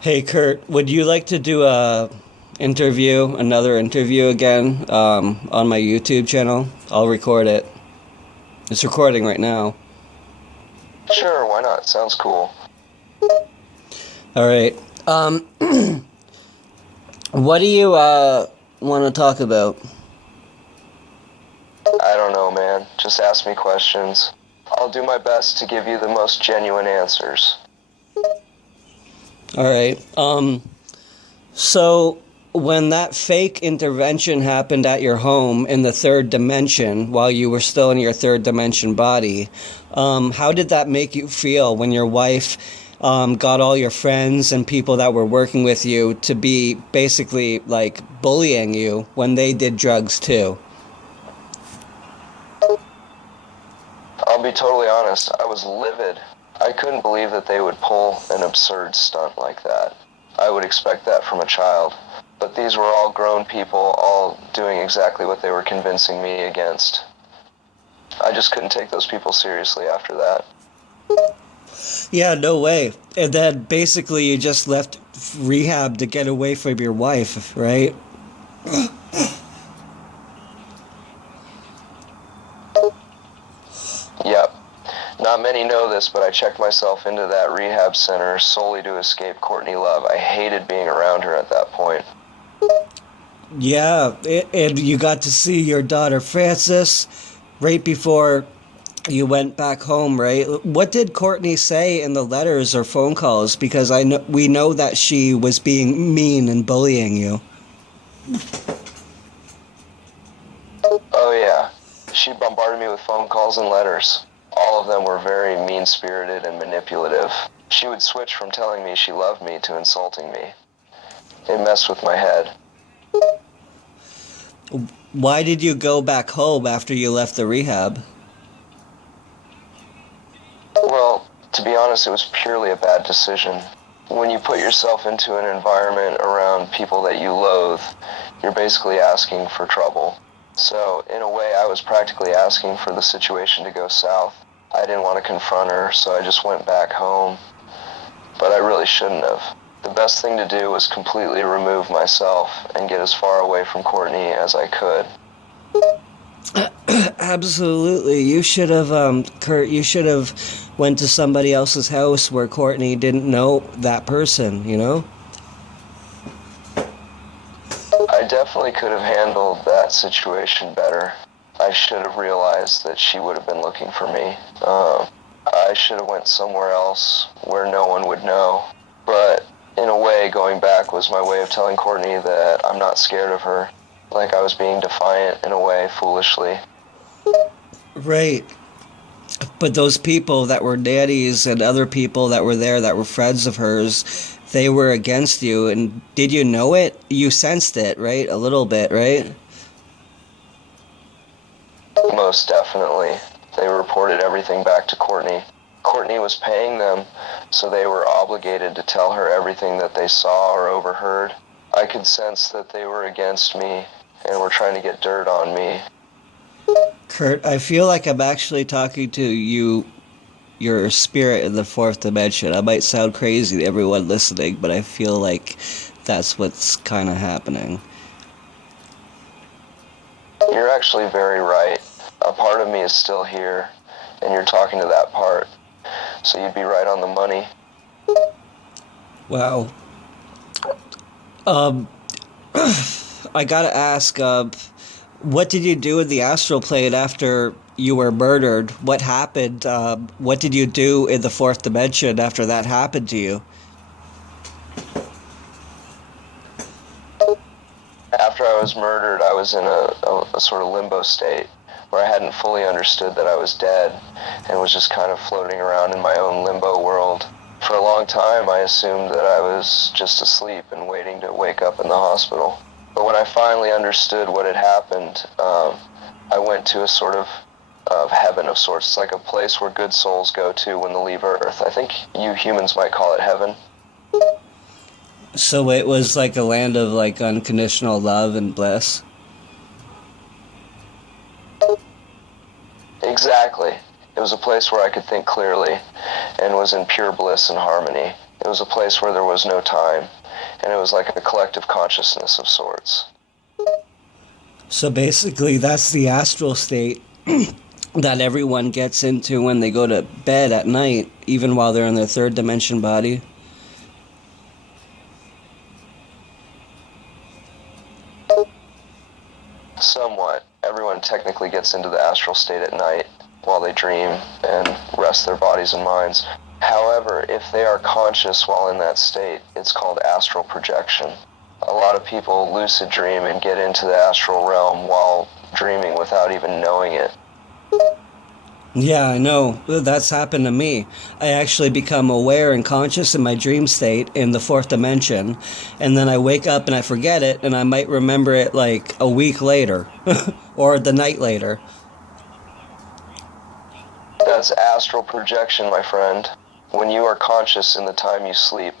Hey Kurt, would you like to do another interview again on my YouTube channel? I'll record it. It's recording right now. Sure, why not? Sounds cool. All right. Um, what do you want to talk about? I don't know, man. Just ask me questions. I'll do my best to give you the most genuine answers. All right. So when that fake intervention happened at your home in the third dimension, while you were still in your third dimension body, how did that make you feel when your wife got all your friends and people that were working with you to be basically like bullying you when they did drugs too? I'll be totally honest, I was livid. I couldn't believe that they would pull an absurd stunt like that. I would expect that from a child. But these were all grown people, all doing exactly what they were convincing me against. I just couldn't take those people seriously after that. Yeah, no way. And then basically you just left rehab to get away from your wife, right? Yep. Not many know this, but I checked myself into that rehab center solely to escape Courtney Love. I hated being around her at that point. Yeah, and you got to see your daughter Frances right before you went back home, right? What did Courtney say in the letters or phone calls? Because I know we know that she was being mean and bullying you. Oh yeah, she bombarded me with phone calls and letters. All of them were very mean-spirited and manipulative. She would switch from telling me she loved me to insulting me. It messed with my head. Why did you go back home after you left the rehab? Well, to be honest, it was purely a bad decision. When you put yourself into an environment around people that you loathe, you're basically asking for trouble. So, in a way, I was practically asking for the situation to go south. I didn't want to confront her, so I just went back home. But I really shouldn't have. The best thing to do was completely remove myself and get as far away from Courtney as I could. Absolutely. You should have, Kurt, you should have went to somebody else's house where Courtney didn't know that person, you know? I definitely could have handled that situation better. I should have realized that she would have been looking for me. I should have went somewhere else where no one would know. But in a way, going back was my way of telling Courtney that I'm not scared of her. Like I was being defiant in a way, foolishly. Right. But those people that were daddies and other people that were there that were friends of hers, they were against you. And did you know it? You sensed it, right? A little bit, right? Most definitely. They reported everything back to Courtney. Courtney was paying them, so they were obligated to tell her everything that they saw or overheard. I could sense that they were against me and were trying to get dirt on me. Kurt, I feel like I'm actually talking to you, your spirit in the fourth dimension. I might sound crazy to everyone listening, but I feel like that's what's kind of happening. You're actually very right. A part of me is still here, and you're talking to that part. So you'd be right on the money. Wow. Um, I gotta ask, what did you do with the astral plane after you were murdered? What happened? What did you do in the fourth dimension after that happened to you? After I was murdered, I was in a sort of limbo state where I hadn't fully understood that I was dead and was just kind of floating around in my own limbo world. For a long time, I assumed that I was just asleep and waiting to wake up in the hospital. But when I finally understood what had happened, I went to a sort of heaven of sorts. It's like a place where good souls go to when they leave Earth. I think you humans might call it heaven. So it was like a land of like unconditional love and bliss. Exactly. It was a place where I could think clearly and was in pure bliss and harmony. It was a place where there was no time, and it was like a collective consciousness of sorts. So basically, that's the astral state that everyone gets into when they go to bed at night, even while they're in their third dimension body. Somewhat. Everyone technically gets into the astral state at night while they dream and rest their bodies and minds. However, if they are conscious while in that state, it's called astral projection. A lot of people lucid dream and get into the astral realm while dreaming without even knowing it. Yeah, I know. That's happened to me. I actually become aware and conscious in my dream state in the fourth dimension, and then I wake up and I forget it, and I might remember it like a week later, or the night later. That's astral projection, my friend. When you are conscious in the time you sleep,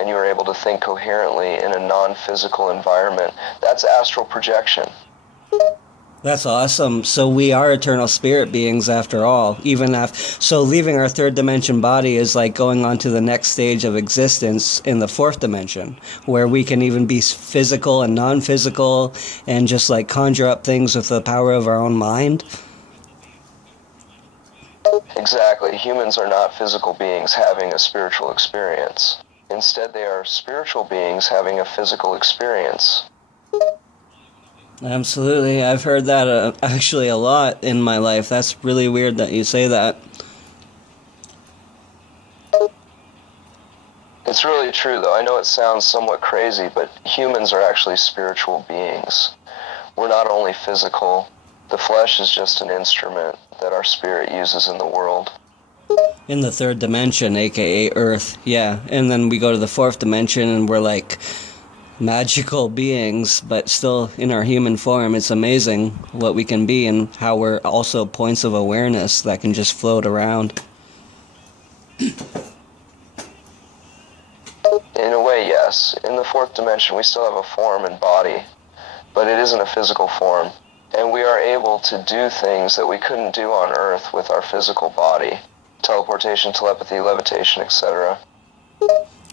and you are able to think coherently in a non-physical environment, that's astral projection. That's awesome. So we are eternal spirit beings after all. So leaving our third dimension body is like going on to the next stage of existence in the fourth dimension, where we can even be physical and non-physical and just like conjure up things with the power of our own mind. Exactly. Humans are not physical beings having a spiritual experience. Instead, they are spiritual beings having a physical experience. Absolutely. I've heard that actually a lot in my life. That's really weird that you say that. It's really true, though. I know it sounds somewhat crazy, but humans are actually spiritual beings. We're not only physical. The flesh is just an instrument that our spirit uses in the world. In the third dimension, aka Earth, yeah. And then we go to the fourth dimension and we're like magical beings, but still in our human form. It's amazing what we can be and how we're also points of awareness that can just float around. In a way, yes. In the fourth dimension, we still have a form and body, but it isn't a physical form. And we are able to do things that we couldn't do on Earth with our physical body. Teleportation, telepathy, levitation, etc.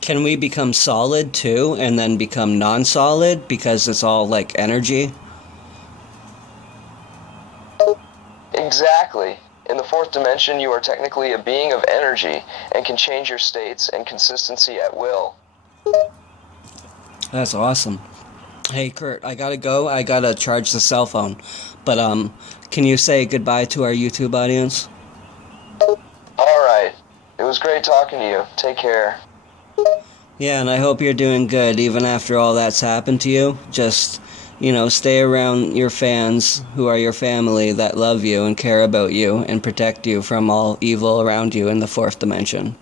Can we become solid too, and then become non-solid because it's all like energy? Exactly. In the fourth dimension, you are technically a being of energy and can change your states and consistency at will. That's awesome. Hey Kurt, I gotta go. I gotta charge the cell phone. But can you say goodbye to our YouTube audience? Alright. It was great talking to you. Take care. Yeah, and I hope you're doing good even after all that's happened to you. Just, stay around your fans who are your family that love you and care about you and protect you from all evil around you in the fourth dimension.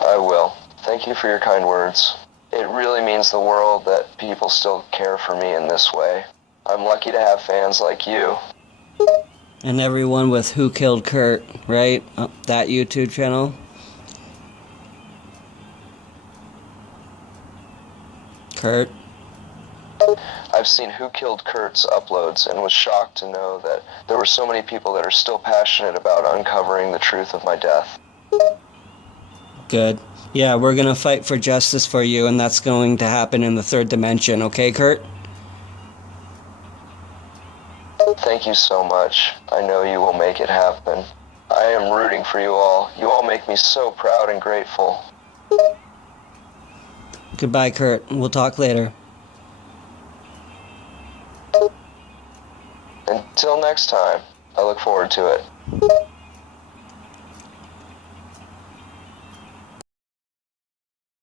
I will. Thank you for your kind words. It really means the world that people still care for me in this way. I'm lucky to have fans like you. And everyone with Who Killed Kurt, right? That YouTube channel. Kurt. I've seen Who Killed Kurt's uploads and was shocked to know that there were so many people that are still passionate about uncovering the truth of my death. Good. Yeah, we're gonna fight for justice for you, and that's going to happen in the third dimension, okay, Kurt? Thank you so much. I know you will make it happen. I am rooting for you all. You all make me so proud and grateful. Goodbye, Kurt. We'll talk later. Until next time, I look forward to it.